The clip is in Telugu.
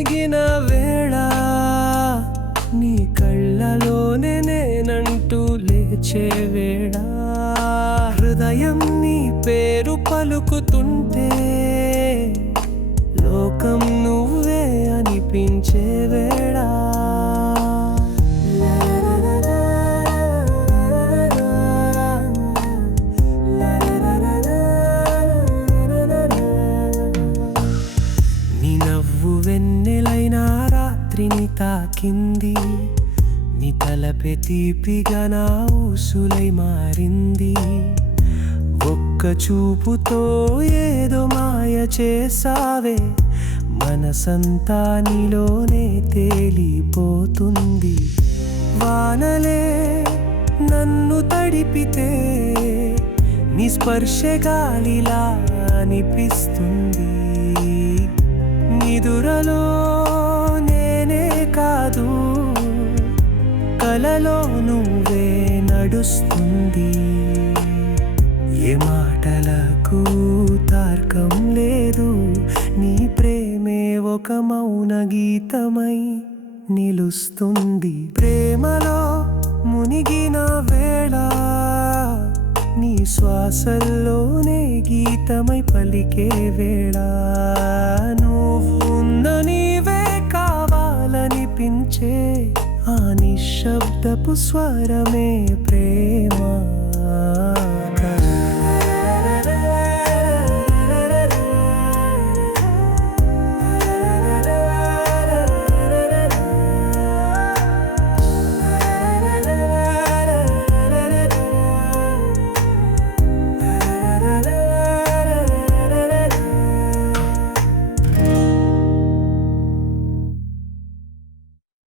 మునిగిన వేళ నీ కళ్ళలోనే నేనంటూ లేచే వేళ హృదయం నీ పేరు పలుకుతుంటే లోకం నువ్వే అనిపించే వేళ నీ నవ్వు వెన్నెలైన రాత్రిని తాకింది నీ తలపే తీపిగా నా ఊసులై మారింది ఒక్క చూపుతో ఏదో మాయ చేసావే మనసంతా నీలోనే తేలిపోతుంది వానలే నన్ను తడిపితే నీ స్పర్శే గాలిలా అనిపిస్తుంది నిదురలో నేనే కాదు కలలో నువ్వే నడుస్తుంది ఏ మాటలకు తార్కం లేదు నీ ప్రేమే ఒక మౌన గీతమై నిలుస్తుంది ప్రేమలో మునిగిన వేళ నీ శ్వాసల్లోనే గీతమై పలికే వేళ నువ్వున్న నీవే కావాలనిపించే ఆ నిశ్శబ్దపు స్వరమే ప్రేమ.